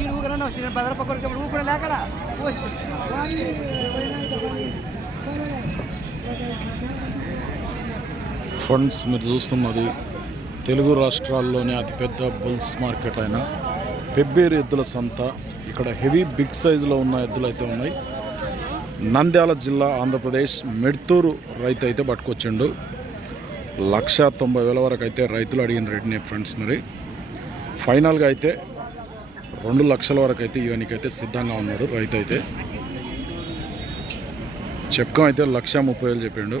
ఈ ఊగన వస్తుంది బదల పక్కడికి ఊపిన లేకడా ఫ్రెండ్స్ మీరు చూస్తున్నది తెలుగు రాష్ట్రాల్లోనే అతిపెద్ద బుల్స్ మార్కెట్ అయిన. పెబ్బేరు ఎద్దుల సంత ఇక్కడ హెవీ బిగ్ సైజులో ఉన్న ఎద్దులు అయితే ఉన్నాయి. నంద్యాల జిల్లా ఆంధ్రప్రదేశ్ మెడ్తూరు రైతు అయితే పట్టుకొచ్చిండు. లక్ష తొంభై వేల వరకు అయితే రైతులు అడిగిన రేటుని ఫ్రెండ్స్ మరి. ఫైనల్గా అయితే రెండు లక్షల వరకు అయితే ఇవన్నీకైతే సిద్ధంగా ఉన్నాడు రైతు అయితే చెక్కం అయితే లక్ష ముప్పై వేలు చెప్పిండు.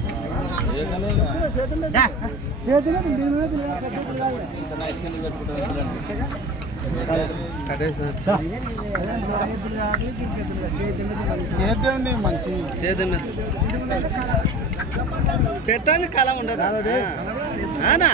సేద్యం మంచి. సేద్యం పెట్టాని కళ ఉండదు ఆనా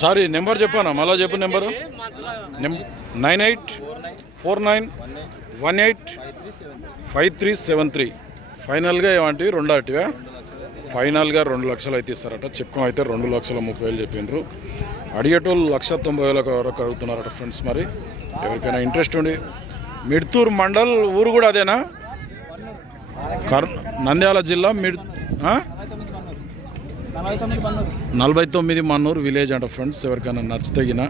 సారీ నెంబర్ చెప్పానా? మళ్ళా చెప్పు number. Nine eight four nine one eight five three seven three. ఫైనల్గా ఏమంటే రెండు అటివా ఫైనల్గా రెండు లక్షలు అయితే ఇస్తారట. చెప్పుకం అయితే రెండు లక్షల ముప్పై వేలు చెప్పిండ్రు. అడిగేటోళ్ళు లక్ష తొంభై వేల వరకు అడుగుతున్నారట ఫ్రెండ్స్ మరి. ఎవరికైనా ఇంట్రెస్ట్ ఉండి. మిడ్తూర్ మండల్ ఊరు కూడా అదేనా? కర్ నంద్యాల జిల్లా మిడ్ నలభై తొమ్మిది మన్నూరు విలేజ్ అంట ఫ్రెండ్స్. ఎవరికైనా నచ్చతగిన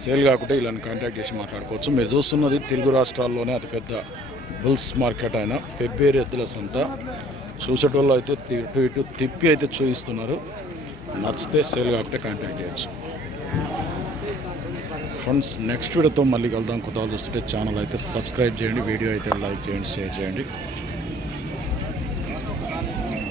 సేల్ కాకుంటే ఇలా కాంటాక్ట్ చేసి మాట్లాడుకోవచ్చు. మీరు చూస్తున్నది తెలుగు రాష్ట్రాల్లోనే అతిపెద్ద బుల్స్ మార్కెట్ అయిన పెబ్బేరు ఎద్దుల సంత. చూసేటోళ్ళు అయితే ఇటు ఇటు తిప్పి అయితే చూపిస్తున్నారు నచ్చితే సేల్ కాబట్టి కాంటాక్ట్ చేయొచ్చు. ఫ్రెండ్స్ నెక్స్ట్ వీడియోతో మళ్ళీ కలుద్దాం. కొత్త చూస్తుంటే ఛానల్ అయితే సబ్స్క్రైబ్ చేయండి వీడియో అయితే లైక్ చేయండి షేర్ చేయండి.